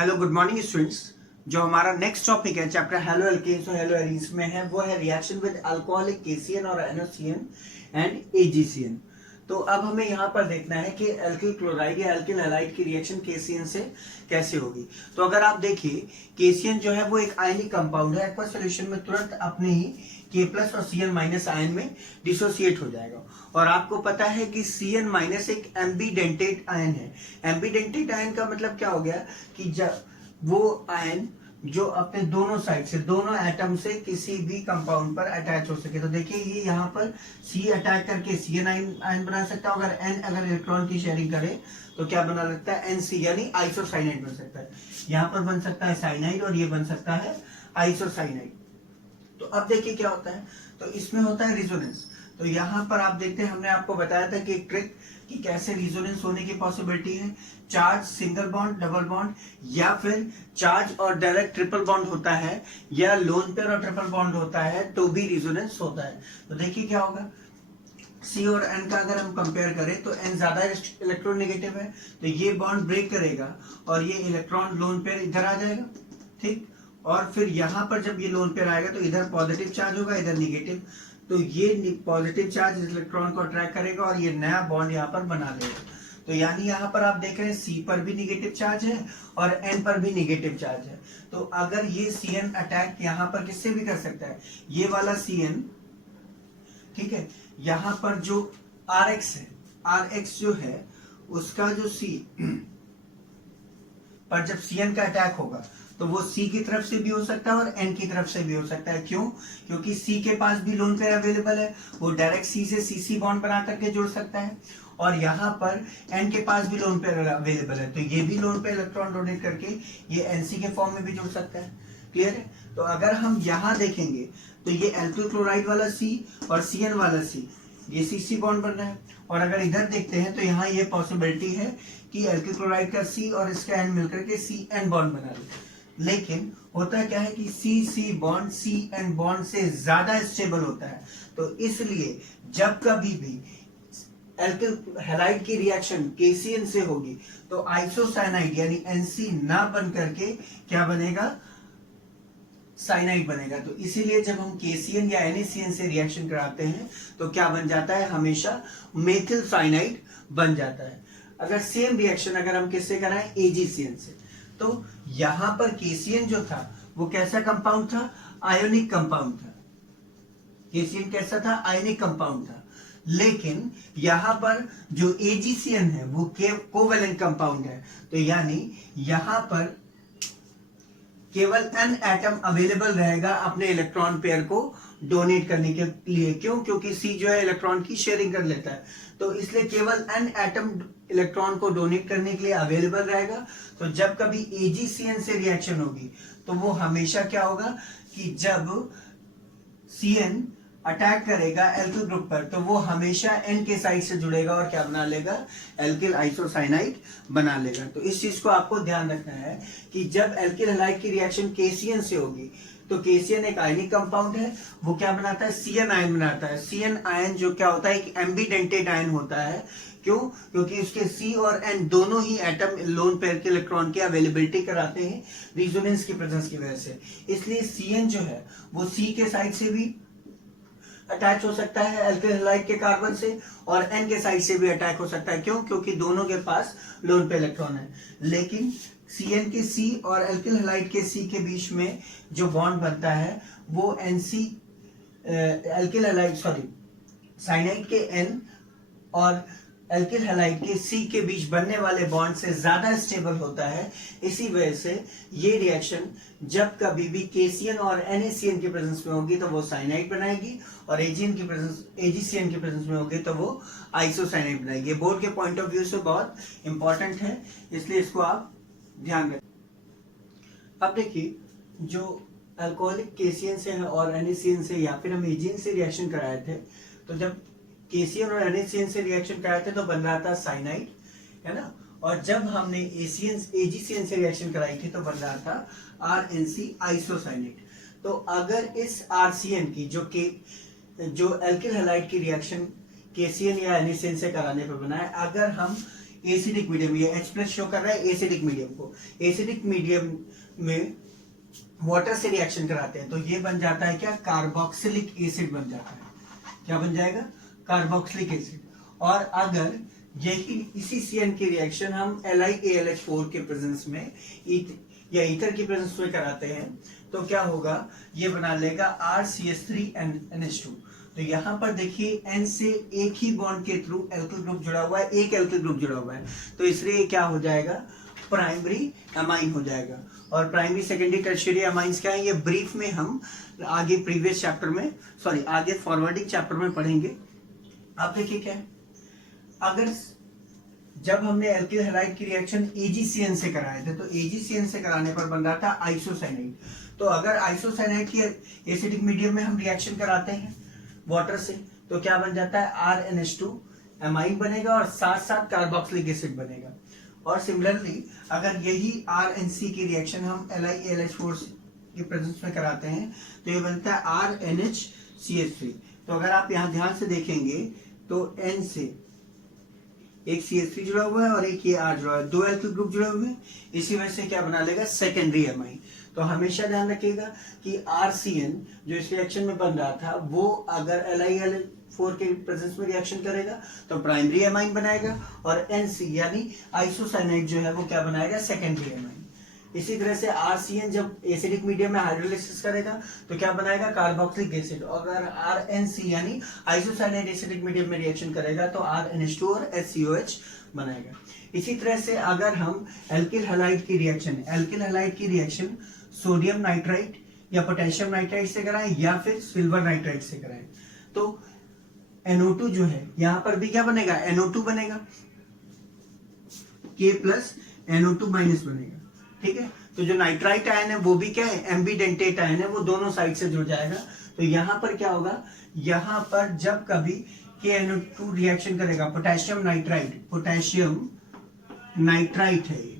Hello good morning students. जो हमारा next topic है चैप्टर हेलो एल्केन्स और हेलो एरीन्स में है वो है रिएक्शन विद अल्कोहलिक केसीएन और एनोसीएन एंड एजीसीएन। तो अब हमें यहाँ पर देखना है कि एल्किल क्लोराइड या एल्किल हैलाइड की रिएक्शन केसीएन से कैसे होगी। तो अगर आप देखिए केसीएन जो है वो एक आयनिक कंपाउंड है, एक्वा सॉल्यूशन में तुरंत अपने ही K+ और Cn- आयन में डिसोसिएट हो जाएगा। और आपको पता है कि Cn- एक एम्बीडेंटेट आयन है। एम्बीडेंटेट आयन का मतलब क्या हो गया कि जब वो आयन जो अपने दोनों साइड से दोनों एटम से किसी भी कंपाउंड पर अटैच हो सके। तो देखिए ये यहाँ पर C अटैक करके Cn आयन बना सकता है। अगर इलेक्ट्रॉन की शेयरिंग करे तो क्या बना लगता है NC यानी आइसोसाइनाइड बन सकता है। यहाँ पर बन सकता है साइनाइड और ये बन सकता है आइसोसाइनाइड। तो अब देखिए क्या होता है, तो इसमें होता है रिजोनेंस। तो यहाँ पर आप देखते हैं हमने आपको बताया था कि एक ट्रिक कि कैसे रिजोनेंस होने की पॉसिबिलिटी है। Charge single bond double bond या फिर चार्ज और डायरेक्ट ट्रिपल बॉन्ड होता है या लोन पेयर और ट्रिपल बॉन्ड होता है तो भी रिजोनेंस होता है। तो देखिए क्या होगा, C और N का अगर हम कंपेयर करें तो N ज्यादा इलेक्ट्रोनेगेटिव है तो ये बॉन्ड ब्रेक करेगा और ये इलेक्ट्रॉन लोन पेयर इधर आ जाएगा, ठीक। और फिर यहाँ पर जब ये लोन पेयर आएगा तो इधर पॉजिटिव चार्ज होगा इधर निगेटिव, तो ये पॉजिटिव चार्ज इस इलेक्ट्रॉन को अट्रैक्ट करेगा और ये नया बॉन्ड यहाँ पर बना देगा। तो यानी यहाँ पर आप देख रहे हैं C पर भी निगेटिव चार्ज है और N पर भी निगेटिव चार्ज है। तो अगर ये Cn अटैक यहाँ पर किससे भी कर सकता है, ये वाला Cn, ठीक है, यहाँ पर जो Rx है, Rx जो है उसका जो C पर जब Cn का अटैक होगा तो वो C की तरफ से भी हो सकता है और N की तरफ से भी हो सकता है। क्यों? क्योंकि C के पास भी लोन पेयर अवेलेबल है, वो डायरेक्ट C से CC बॉन्ड बना करके जुड़ सकता है और यहाँ पर N के पास भी लोन पेयर अवेलेबल है तो ये भी लोन पेयर इलेक्ट्रॉन डोनेट करके ये NC के फॉर्म में भी जुड़ सकता है। क्लियर है? तो अगर हम यहाँ देखेंगे तो ये एल्किल क्लोराइड वाला C और Cn वाला C ये CC बॉन्ड बन रहा है। और अगर इधर देखते हैं तो यहाँ ये पॉसिबिलिटी है कि एल्किल क्लोराइड का C और इसका N मिलकर के CN बॉन्ड बना ले। लेकिन होता क्या है कि CC बॉन्ड CN बॉन्ड से ज्यादा स्टेबल होता है। तो इसलिए जब कभी भी एल्किल हैलाइड की रिएक्शन KCN से होगी तो आइसोसाइनाइड यानी NC ना बन करके क्या बनेगा, साइनाइड बनेगा। तो इसीलिए जब हम KCN या NaCN से रिएक्शन कराते हैं तो क्या बन जाता है, हमेशा मेथिल साइनाइड बन जाता है। अगर सेम रिएक्शन अगर हम किससे कराएं, AgCN से, तो यहां पर KCN जो था वो कैसा कंपाउंड था, आयोनिक कंपाउंड था। KCN कैसा था, आयोनिक कंपाउंड था। लेकिन यहां पर जो AgCN है वो कोवेलेंट कंपाउंड है। तो यानी यहां पर केवल N एटम अवेलेबल रहेगा अपने इलेक्ट्रॉन पेयर को डोनेट करने के लिए। क्यों? क्योंकि C जो है इलेक्ट्रॉन की शेयरिंग कर लेता है, तो इसलिए केवल N एटम इलेक्ट्रॉन को डोनेट करने के लिए अवेलेबल रहेगा। तो जब कभी AgCN से रिएक्शन होगी तो वो हमेशा क्या होगा कि जब Cn अटैक करेगा एल्किल ग्रुप पर तो वो हमेशा N के साइड से जुड़ेगा और क्या बना लेगा, एल्किल आइसोसाइनाइड बना लेगा। तो इस चीज को आपको ध्यान रखना है कि जब एल्किल हैलाइड की रिएक्शन KCN से होगी तो KCN एक आयनिक कंपाउंड है, वो क्या बनाता है, Cn आयन बनाता है। Cn आयन जो क्या होता है, एक एम्बीडेंटेड आयन होता है। क्यों? क्योंकि उसके C और N दोनों ही एटम लोन पेयर के इलेक्ट्रॉन की अवेलेबिलिटी कराते हैं रिजोनेंस की प्रेजेंस की वजह से। इसलिए Cn जो है वो C के साइड से भी अटैच हो सकता है एल्किल हैलाइड के कार्बन से और N के साइड से भी अटैक हो सकता है। क्यों? क्योंकि दोनों के पास लोन पे इलेक्ट्रॉन है। लेकिन Cn के C और एल्किल हैलाइड के C के बीच में जो बॉन्ड बनता है वो NC एल्किल हैलाइड साइनाइड के N और एल्किल हैलाइड के C के बीच बनने वाले बॉन्ड से ज्यादा स्टेबल होता है। इसी वजह से ये रिएक्शन जब कभी भी KCN और NaCN की प्रेजेंस में होगी तो वो साइनाइड बनाएगी और AgCN की प्रेजेंस में होगी तो वो आइसोसाइनाइड बनाएगी। बोर्ड के पॉइंट ऑफ व्यू से बहुत इंपॉर्टेंट है, इसलिए इसको आप ध्यान रखें। अब देखिए जो अल्कोहलिक KCN से और NaCN से या फिर हम AgN से रिएक्शन कराए थे, तो जब KCN और NaCN से रिएक्शन कराए थे तो बन रहा था साइनाइड, है ना। और जब हमने AgCN से रिएक्शन कराई थी तो बन रहा था RNC आइसोसाइनेट। तो अगर इस RCN की जो एल्किल हैलाइड की रिएक्शन KCN या NaCN से कराने पर बना है, अगर हम एसिडिक मीडियम, ये H+ शो कर रहा है एसिडिक मीडियम को, एसिडिक मीडियम में वाटर से रिएक्शन कराते हैं तो ये बन जाता है क्या, कार्बोक्सिलिक एसिड बन जाता है। क्या बन जाएगा, कार्बोक्सिलिक एसिड। और अगर यही इसी CN की रिएक्शन हम LiAlH4 के प्रेजेंस में या ईथर की प्रेजेंस में कराते हैं तो क्या होगा, ये बना लेगा RCH3NH2। तो यहाँ पर देखिए N से एक ही बॉन्ड के थ्रू एल्किल ग्रुप जुड़ा हुआ है, एक एल्किल ग्रुप जुड़ा हुआ है, तो इसलिए क्या हो जाएगा, प्राइमरी अमाइन हो जाएगा। और प्राइमरी सेकेंडरी टर्शियरी अमाइंस क्या है, ये ब्रीफ में हम आगे प्रीवियस चैप्टर में, सॉरी आगे फॉरवर्डिंग चैप्टर में पढ़ेंगे। आप देखिए क्या है, अगर जब हमने एल्किल हैलाइड की रिएक्शन AgCN से कराए थे तो AgCN से कराने पर बन रहा था आइसोसाइनाइड। तो अगर आइसोसाइनाइड की एसिडिक मीडियम में हम रिएक्शन कराते हैं वाटर से तो क्या बन जाता है, RNH2 अमाइन बनेगा और साथ साथ कार्बोक्सिलिक एसिड बनेगा। और सिमिलरली अगर यही RNC की रिएक्शन हम LiAlH4 के प्रेजेंस में कराते हैं तो ये बनता है RNHCH3। तो अगर आप यहाँ ध्यान से देखेंगे तो N से एक CH3 जुड़ा हुआ है और एक ये R जुड़ा हुआ है, दो एल्किल ग्रुप जुड़े हुए हैं, इसी वजह से क्या बना लेगा, सेकेंडरी अमाइन। तो हमेशा ध्यान रखिएगा कि RCN जो इस रिएक्शन में बन रहा था वो अगर LiAlH4 के प्रेजेंस में रिएक्शन करेगा तो प्राइमरी अमाइन बनाएगा, और NC यानी आइसोसाइनाइड जो है वो क्या बनाएगा, सेकेंडरी अमाइन। इसी तरह से RCN जब एसिडिक मीडियम में हाइड्रोलाइसिस करेगा तो क्या बनाएगा, कार्बोक्सिलिक एसिड। और अगर RNC यानी आइसोसाइनाइड एसिडिक मीडियम में रिएक्शन करेगा तो RNH2 और HCOH बनाएगा। इसी तरह से अगर हम एल्किल हैलाइड की रिएक्शन सोडियम नाइट्राइट या पोटेशियम नाइट्राइट से कराएं या फिर सिल्वर नाइट्राइट से कराएं तो NO2 जो है यहां पर भी क्या बनेगा, NO2 बनेगा, K+NO2- बनेगा। ठीक है, तो जो नाइट्राइट आयन है वो भी क्या है, एम्बीडेंटेट आयन है, वो दोनों साइड से जुड़ जाएगा। तो यहां पर क्या होगा, यहां पर जब कभी KNO2 रिएक्शन करेगा, पोटेशियम नाइट्राइट है ये,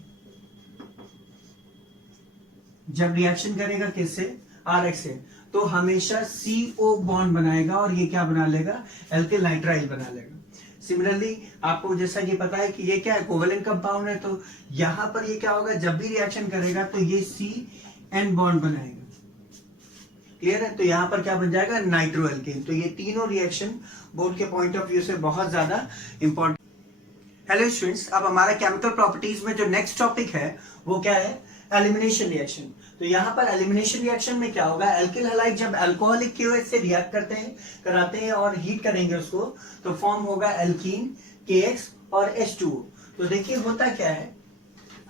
जब रिएक्शन करेगा किससे, RX से, तो हमेशा CO बॉन्ड बनाएगा और ये क्या बना लेगा, एल्किल नाइट्राइल बना लेगा। सिमिलरली आपको जैसा कि पता है कि ये क्या है, कोवेलेंट कंपाउंड है, तो यहां पर ये क्या होगा, जब भी रिएक्शन करेगा तो ये CN बॉन्ड बनाएगा। क्लियर है, तो यहां पर क्या बन जाएगा, नाइट्रो एल्केन। तो ये तीनों रिएक्शन बोर्ड के पॉइंट ऑफ व्यू से बहुत ज्यादा इंपॉर्टेंट। हेलो स्टूडेंट्स, अब हमारा केमिकल प्रॉपर्टीज में जो नेक्स्ट टॉपिक है वो क्या है, एलिमिनेशन रिएक्शन। तो यहाँ पर एलिमिनेशन रिएक्शन में क्या होगा, एल्किल हैलाइड जब अल्कोहलिक KOH से रिएक्ट कराते हैं और हीट करेंगे उसको तो फॉर्म होगा एल्कीन KX और H2O। तो देखिए होता क्या है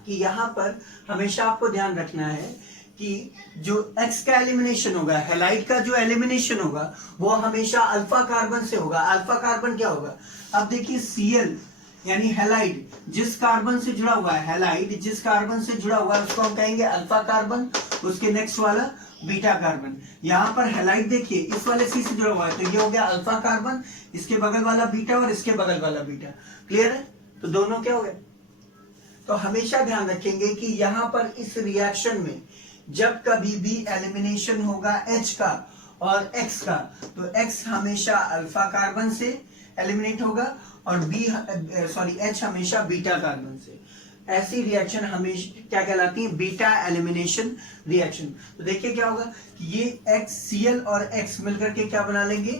कि यहाँ पर हमेशा आपको ध्यान रखना है कि जो X का एलिमिनेशन होगा, हैलाइड का जो एलिमिनेशन होगा वो हमेशा अल्फा कार्बन से होगा। अल्फा कार्बन क्या होगा, अब देखिए Cl यानी हैलाइड जिस कार्बन से जुड़ा हुआ है, हैलाइड जिस कार्बन से जुड़ा हुआ है उसको हम कहेंगे अल्फा कार्बन, उसके नेक्स्ट वाला बीटा कार्बन। यहाँ पर हैलाइड देखिए इस वाले C से जुड़ा हुआ है तो ये हो गया अल्फा कार्बन, इसके बगल वाला बीटा और इसके बगल वाला बीटा। क्लियर है, तो दोनों क्या हो गए। तो हमेशा ध्यान रखेंगे कि यहाँ पर इस रिएक्शन में जब कभी भी एलिमिनेशन होगा H का और X का तो X हमेशा अल्फा कार्बन से एलिमिनेट होगा और H हमेशा बीटा कार्बन से। ऐसी रिएक्शन हमेशा क्या कहलाती है, बीटा एलिमिनेशन रिएक्शन। तो देखिए क्या होगा कि ये HCl और X मिलकर के क्या बना लेंगे,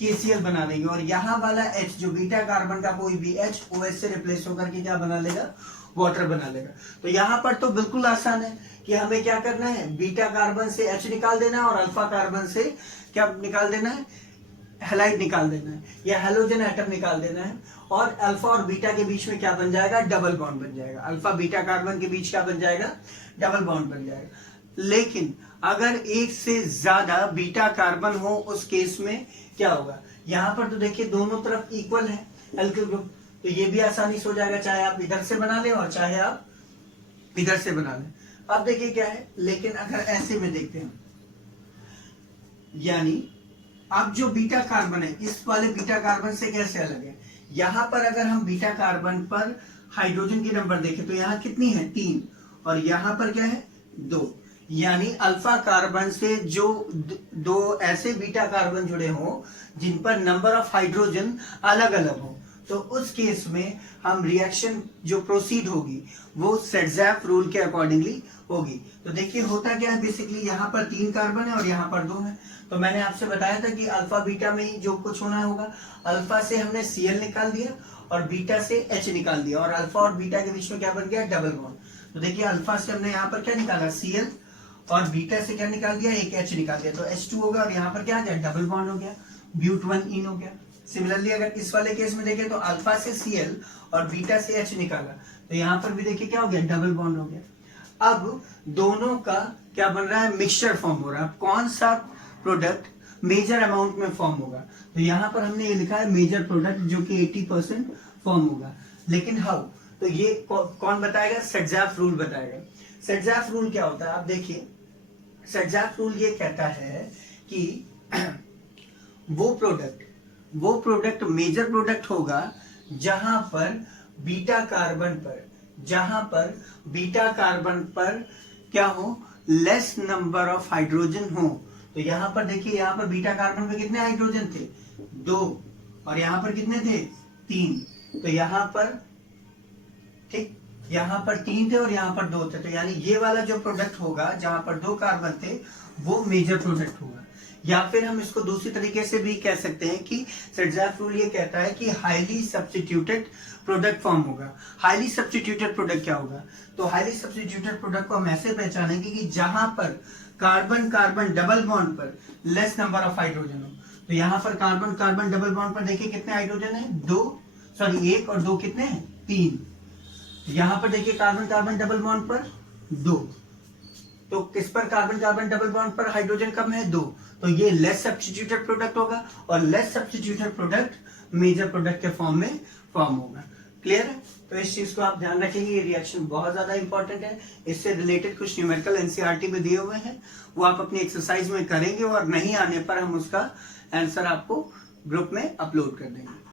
KCl बना लेंगे, और यहाँ वाला H जो बीटा कार्बन का कोई भी H OH से रिप्लेस होकर के क्या बना लेगा, वाटर बना लेगा। तो यहाँ पर तो बिल्कुल आसान है कि हमें क्या करना है, बीटा कार्बन से H निकाल देना है और अल्फा कार्बन से क्या निकाल देना है, हैलाइड निकाल देना है या हैलोजन एटम निकाल देना है, और अल्फा और बीटा के बीच में क्या बन जाएगा, डबल बॉन्ड बन जाएगा। अल्फा बीटा कार्बन के बीच क्या बन जाएगा, डबल बॉन्ड बन जाएगा। लेकिन अगर एक से ज्यादा बीटा कार्बन हो उस केस में क्या होगा, यहां पर तो देखिए दोनों तरफ इक्वल है एल्किल ग्रुप, तो ये भी आसानी से हो जाएगा, चाहे आप इधर से बना लें और चाहे आप इधर से बना लें। अब देखिए क्या है, लेकिन अगर ऐसे में देखते हैं, यानी अब जो बीटा कार्बन है इस वाले बीटा कार्बन से कैसे अलग है, यहां पर अगर हम बीटा कार्बन पर हाइड्रोजन की नंबर देखें तो यहाँ कितनी है, 3, और यहां पर क्या है, 2। यानी अल्फा कार्बन से जो दो ऐसे बीटा कार्बन जुड़े हों जिन पर नंबर ऑफ हाइड्रोजन अलग अलग हो, तो उस केस में हम रिएक्शन जो प्रोसीड होगी वो सेटजैफ रूल के अकॉर्डिंगली होगी। तो देखिए होता क्या है, बेसिकली यहाँ पर 3 कार्बन है और यहाँ पर 2 है। तो मैंने आपसे बताया था कि अल्फा बीटा में ही जो कुछ होना होगा, अल्फा से हमने Cl निकाल दिया और बीटा से H निकाल दिया, और अल्फा और बीटा के बीच में क्या बन गया, डबल बॉन्ड। तो देखिए अल्फा से हमने यहाँ पर क्या निकाला, Cl, और बीटा से क्या निकाल दिया, एक H निकाल दिया, तो H2 होगा, और यहाँ पर क्या आ गया, डबल बॉन्ड हो गया, ब्यूट 1 इन हो गया। सिमिलरली अगर इस वाले केस में देखें तो अल्फा से Cl और बीटा से H निकाला, तो यहाँ पर भी देखिए क्या हो गया, डबल बॉन्ड हो गया। अब दोनों का क्या बन रहा है, मिक्सचर फॉर्म हो रहा है। कौन सा प्रोडक्ट मेजर अमाउंट में फॉर्म होगा, तो यहाँ पर हमने ये लिखा है मेजर प्रोडक्ट, जो कि 80% फॉर्म होगा। लेकिन हाउ, तो ये कौन बताएगा, सेटजैफ रूल बताएगा। सेटजैफ रूल क्या होता है, आप देखिए सेटजैफ रूल ये कहता है कि वो प्रोडक्ट मेजर प्रोडक्ट होगा जहां पर बीटा कार्बन पर क्या हो, लेस नंबर ऑफ हाइड्रोजन हो। तो यहाँ पर देखिए, यहाँ पर बीटा कार्बन पे कितने हाइड्रोजन थे, 2, और यहाँ पर कितने थे, 3। तो यहाँ पर ठीक, यहाँ पर 3 थे और यहाँ पर 2 थे। तो यानी ये वाला जो प्रोडक्ट होगा जहां पर 2 कार्बन थे वो मेजर प्रोडक्ट होगा। या फिर हम इसको दूसरी तरीके से भी कह सकते हैं कि सेटजैफ रूल ये कहता है कि हाईली सब्स्टिट्यूटेड प्रोडक्ट फॉर्म होगा। हाईली सब्स्टिट्यूटेड प्रोडक्ट क्या होगा, तो हाईली सब्स्टिट्यूटेड प्रोडक्ट को हम ऐसे पहचानेंगे कि जहां पर कार्बन कार्बन डबल बॉन्ड पर लेस नंबर ऑफ हाइड्रोजन हो। तो यहाँ पर कार्बन कार्बन डबल बॉन्ड पर देखिए कितने हाइड्रोजन है, 1 और 2 कितने हैं, 3। यहाँ पर देखिए कार्बन कार्बन डबल बॉन्ड पर 2, तो किस पर कार्बन कार्बन डबल बॉन्ड पर हाइड्रोजन कम है, 2। तो ये लेस सब्स्टिट्यूटेड प्रोडक्ट होगा, और less substituted product major product के फॉर्म में फॉर्म होगा। क्लियर है, तो इस चीज को आप ध्यान रखेंगे, ये रिएक्शन बहुत ज्यादा इंपॉर्टेंट है। इससे रिलेटेड कुछ न्यूमेरिकल एनसीईआरटी में दिए हुए हैं, वो आप अपनी एक्सरसाइज में करेंगे, और नहीं आने पर हम उसका आंसर आपको ग्रुप में अपलोड कर देंगे।